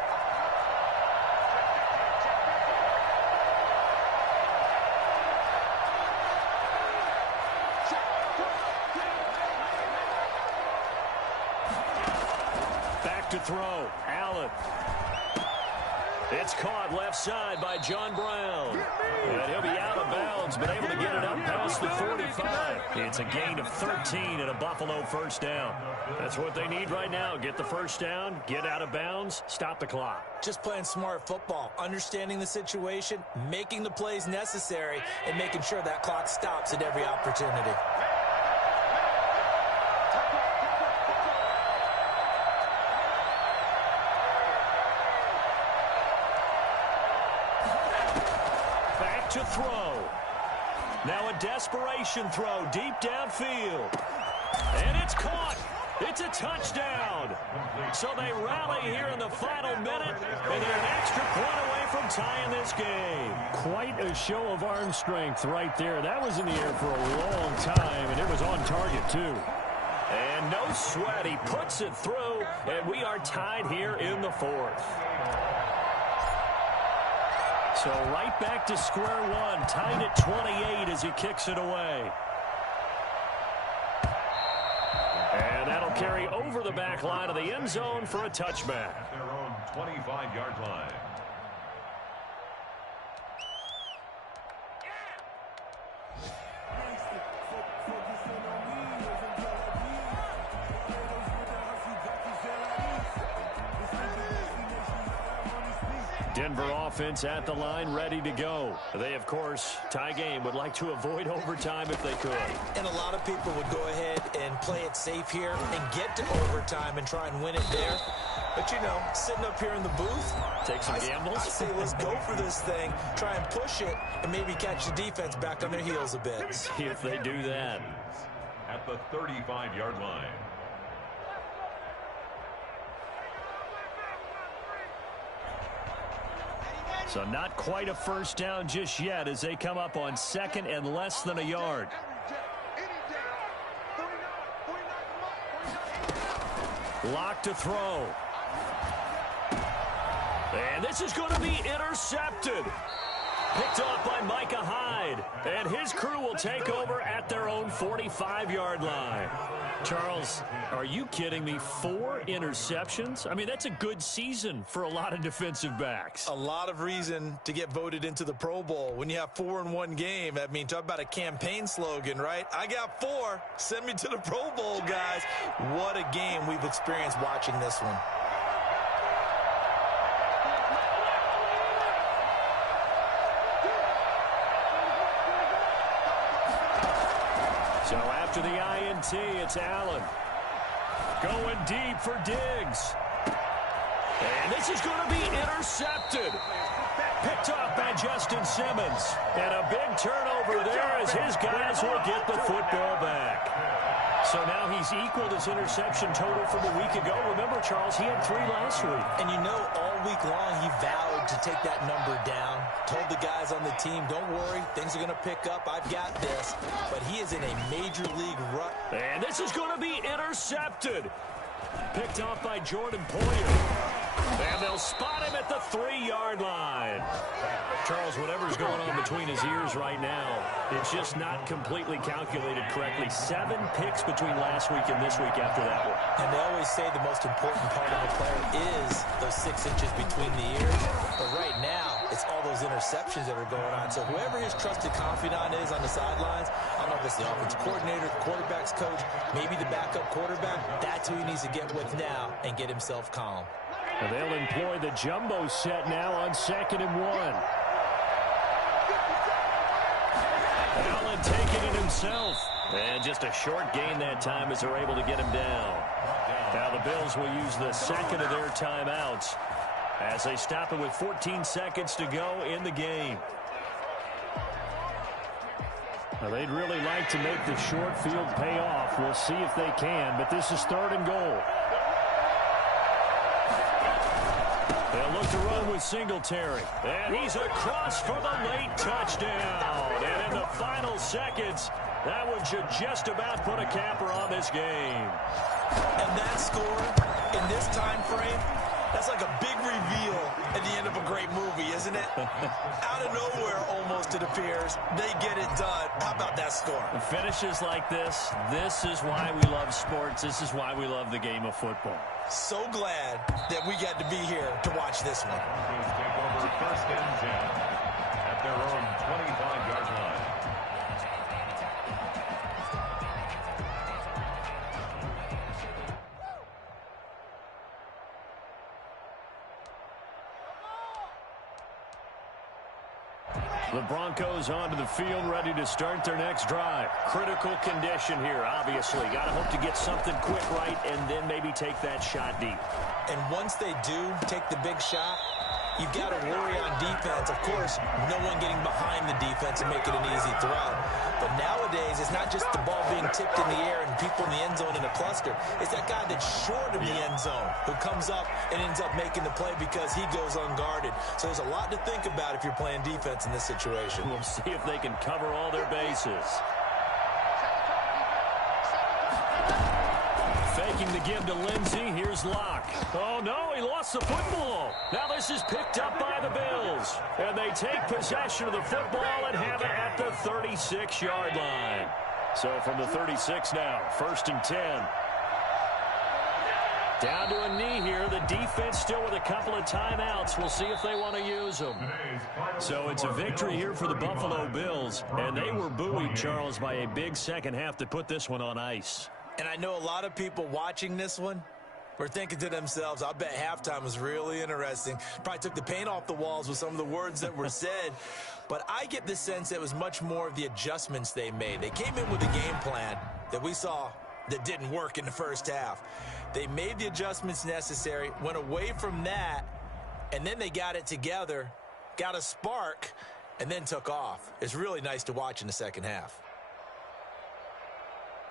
To throw, Allen. It's caught left side by John Brown. And he'll be out of bounds, but able to get it up past the 45. It's a gain of 13 and a Buffalo first down. That's what they need right now. Get the first down, get out of bounds, stop the clock. Just playing smart football, understanding the situation, making the plays necessary, and making sure that clock stops at every opportunity. To throw. Now a desperation throw deep downfield. And it's caught. It's a touchdown. So they rally here in the final minute, and they're an extra point away from tying this game. Quite a show of arm strength right there. That was in the air for a long time, and it was on target, too. And no sweat. He puts it through, and we are tied here in the 4th. So right back to square one, tied at 28 as he kicks it away. And that'll carry over the back line of the end zone for a touchback. At their own 25-yard line. Denver offense at the line, ready to go. They, of course, tie game, would like to avoid overtime if they could. And a lot of people would go ahead and play it safe here and get to overtime and try and win it there. But, you know, sitting up here in the booth, take some gambles. I say let's go for this thing, try and push it, and maybe catch the defense back on their heels a bit. See if they do that. At the 35-yard line. So not quite a first down just yet as they come up on 2nd and less than a yard. Lock to throw. And this is going to be intercepted. Picked off by Micah Hyde. And his crew will take over at their own 45-yard line. Charles, are you kidding me? 4 interceptions? I mean, that's a good season for a lot of defensive backs. A lot of reason to get voted into the Pro Bowl. When you have 4 in one game, I mean, talk about a campaign slogan, right? I got 4. Send me to the Pro Bowl, guys. What a game we've experienced watching this one. So after the INT, it's Allen. Going deep for Diggs. And this is going to be intercepted. Picked off by Justin Simmons. And a big turnover there as his guys will get the football back. So now he's equaled his interception total from a week ago. Remember, Charles, he had 3 last week. And you know, all week long he vowed to take that number down. Told the guys on the team, don't worry, things are going to pick up. I've got this. But he is in a major league rut. And this is going to be intercepted. Picked off by Jordan Poyer. And they'll spot him at the 3-yard line. Charles, whatever's going on between his ears right now, it's just not completely calculated correctly. 7 picks between last week and this week after that one. And they always say the most important part of a player is those 6 inches between the ears. But right now, it's all those interceptions that are going on. So whoever his trusted confidant is on the sidelines, I don't know if it's the offensive coordinator, the quarterback's coach, maybe the backup quarterback, that's who he needs to get with now and get himself calm. And they'll employ the jumbo set now on 2nd and 1. Allen taking it himself. And just a short gain that time as they're able to get him down. Now the Bills will use the second of their timeouts as they stop it with 14 seconds to go in the game. Well, they'd really like to make the short field pay off. We'll see if they can, but this is 3rd and goal. They'll look to run with Singletary. And he's across for the late touchdown. And in the final seconds, that one should just about put a capper on this game. And that score in this time frame, that's like a big reveal at the end of a great movie, isn't it? Out of nowhere, almost, it appears, they get it done. How about that score? The finishes like this is why we love sports. This is why we love the game of football. So glad that we got to be here to watch this one. Teams take over 1st and 10 at their own 25-yard line. The Broncos onto the field, ready to start their next drive. Critical condition here, obviously. Got to hope to get something quick right and then maybe take that shot deep. And once they do take the big shot, you've got to worry on defense. Of course, no one getting behind the defense and making an easy throw. But nowadays, it's not just the ball being tipped in the air and people in the end zone in a cluster. It's that guy that's short of the end zone who comes up and ends up making the play because he goes unguarded. So there's a lot to think about if you're playing defense in this situation. We'll see if they can cover all their bases. Faking the give to Lindsey. Here's Locke. Oh, no, he lost the football. Now this is picked up by the Bills. And they take possession of the football and have it at the 36-yard line. So from the 36 now, 1st and 10. Down to a knee here. The defense still with a couple of timeouts. We'll see if they want to use them. So it's a victory here for the Buffalo Bills. And they were buoyed, Charles, by a big second half to put this one on ice. And I know a lot of people watching this one were thinking to themselves, I bet halftime was really interesting. Probably took the paint off the walls with some of the words that were said. But I get the sense it was much more of the adjustments they made. They came in with a game plan that we saw that didn't work in the first half. They made the adjustments necessary, went away from that, and then they got it together, got a spark, and then took off. It's really nice to watch in the second half.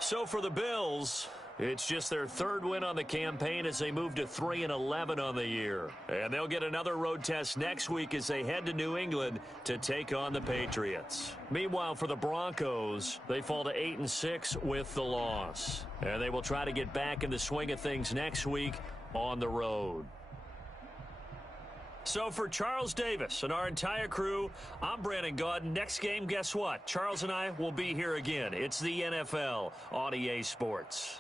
So for the Bills, it's just their 3rd win on the campaign as they move to 3-11 on the year. And they'll get another road test next week as they head to New England to take on the Patriots. Meanwhile, for the Broncos, they fall to 8-6 with the loss. And they will try to get back in the swing of things next week on the road. So for Charles Davis and our entire crew, I'm Brandon Gaudin. Next game, guess what? Charles and I will be here again. It's the NFL on EA Sports.